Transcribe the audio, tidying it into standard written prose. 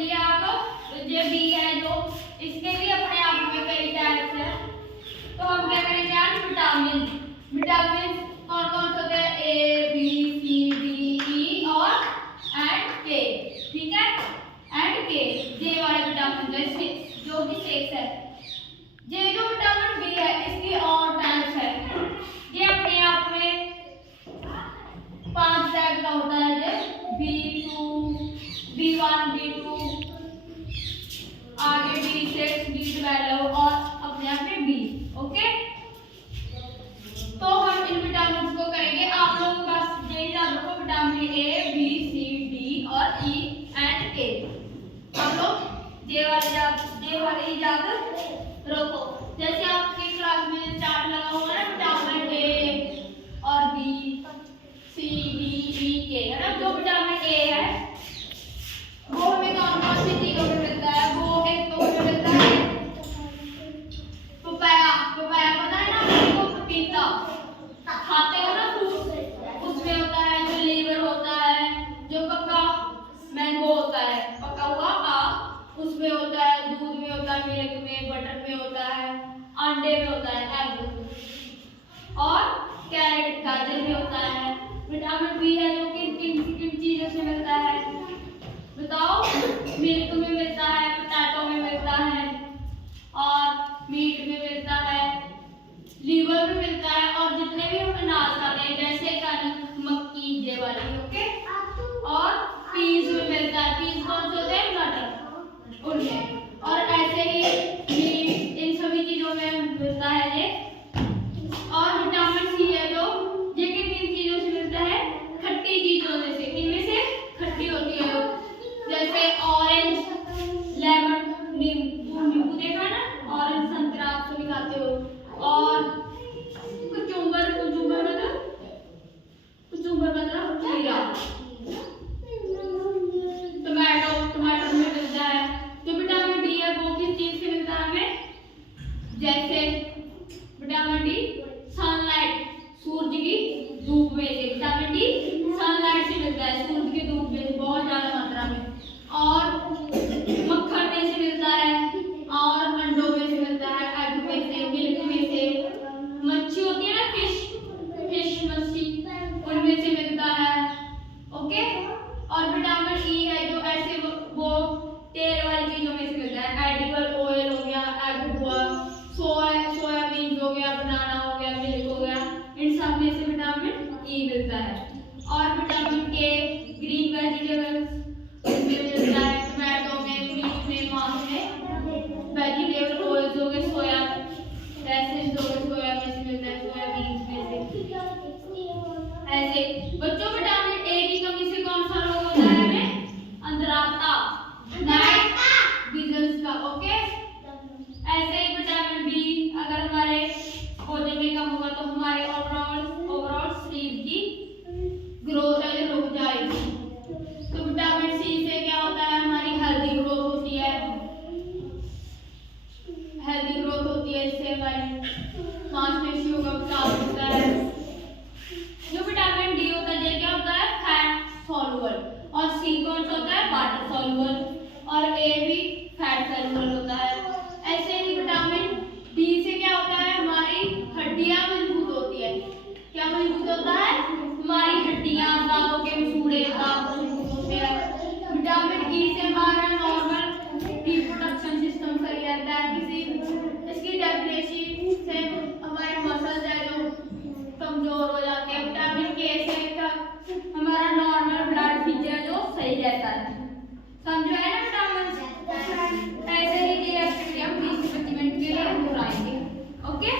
लिए आप जो बी है जो इसके भी अपने आप में कई टाइप्स है। तो हम क्या करेंगे आज विटामिन। विटामिन कौन कौन से होते हैं? ए बी सी डी ई और एंड के, ठीक है, एंड के, जे वाले विटामिन जो कि 6 है। ये जो विटामिन बी है इसकी और टाइप्स है। ये अपने आप में 5 टाइप का होता है, जैसे B2, B1, B2, आगे B6, B12 और अपने आप में B। ओके, तो हम इन विटामिन को करेंगे। आप लोग बस यही याद रखो vitamin A B C D और ई एंड के। आप लोग ये वाले याद रखो। जैसे आपकी क्लास में चार्ट लगा हुआ है विटामिन ए और बी सी डी ई के, है ना। जो विटामिन ए है वो हमें कौन कौन सी चीजों में मिलता है? वो एक तो हमें मिलता है पपाया। पपाया पता है ना आपको? पपीता खाते हो ना फ्रूट, उसमें होता है जो लीवर होता है, जो पक्का मैंगो होता है, पका हुआ उसमें होता है, दूध में होता है, मिल्क में, बटर में होता है, अंडे में होता है, एग, और कैरेट गाजर में होता है। विटामिन बी है जो किन किन चीजों से मिलता है बताओ? मिल्क में मिलता है, पोटैटो में मिलता है, और मीट में मिलता है, लीवर में मिलता है, और जितने भी हम अनाज खाते हैं जैसे कणक, मक्की, ये वाली, ओके, और पीस में मिलता है। पीस कौन से होते हैं? मटर, उनमें। और ऐसे ही मीट, इन सभी चीजों में मिलता है ये। और विटामिन सी है जो ये किन चीजों से मिलता है? खट्टी चीजों में से। इनमें से खट्टी होती है, जैसे ऑरेंज, लेमन, नींबू देखा ना, ऑरेंज संतरा आप सभी खाते हो, और कुचुम्बर मतलब खीरा, टमाटर में मिलता है। जो विटामिन डी है वो किस चीज से मिलता है हमें? जैसे विटामिन डी सनलाइट, सूरज की धूप में से विटामिन डी सनलाइट से मिलता है, सूरज की धूप में बहुत ज्यादा मात्रा में। और मक्खन में से मिलता है, और अंडों में से मिलता है, एग में से, मिल्क में से, मच्छी होती है ना, फिश मच्छी, उनमें से मिलता है। ओके, और विटामिन ई है जो ऐसे वो तेल वाली चीजों में से मिलता है। एडिबल ऑयल हो गया, एग हुआ, सोयाबीन हो गया, बनाना हो गया, मिल्क हो गया, इन सब में से विटामिन ई मिलता है। और विटामिन के ग्रीन वेजिटेबल्स में मिलता है, टमाटो में, मीट में, मांस में। वेजिटेबल ऑयल्स हो गए, सोया एसिड्स हो गए, सोया में से मिलता है, सोयाबीन में से। ऐसे बच्चों विटामिन ए की कमी से कौन सा रोग होता है हमें? अंधरापता, नाइट विजन्स का। ओके, ऐसे ही विटामिन बी अगर हमारे भोजन में कम होगा तो हमारे ओवरऑल शरीर की ग्रोथ है जो रुक जाएगी। तो विटामिन सी से क्या होता है? हमारी हेल्दी ग्रोथ होती है, इससे हमारी मांसपेशियों का विकास होता है। जो विटामिन डी होता है ये क्या होता है? फैट सॉल्युबल, और सी कौन सा होता है? वाटर सॉल्युबल, और ए भी फैट सॉल्युबल होता है। ऐसे ही विटामिन डी से क्या होता है? हमारी हड्डियां मजबूत होती है। क्या मजबूत होता है? हमारी हड्डियां, दांतों के मसूड़े, दांत मजबूत होते हैं। विटामिन ई से हमारा नॉर्मल रिप्रोडक्शन सिस्टम सही रहता है। इसकी डेफिनेसी से हमारे मसल्स है जो कमजोर हो जाते हैं। विटामिन के से हमारा नॉर्मल ब्लड फीचर जो सही रहता है। समझ में आया ना?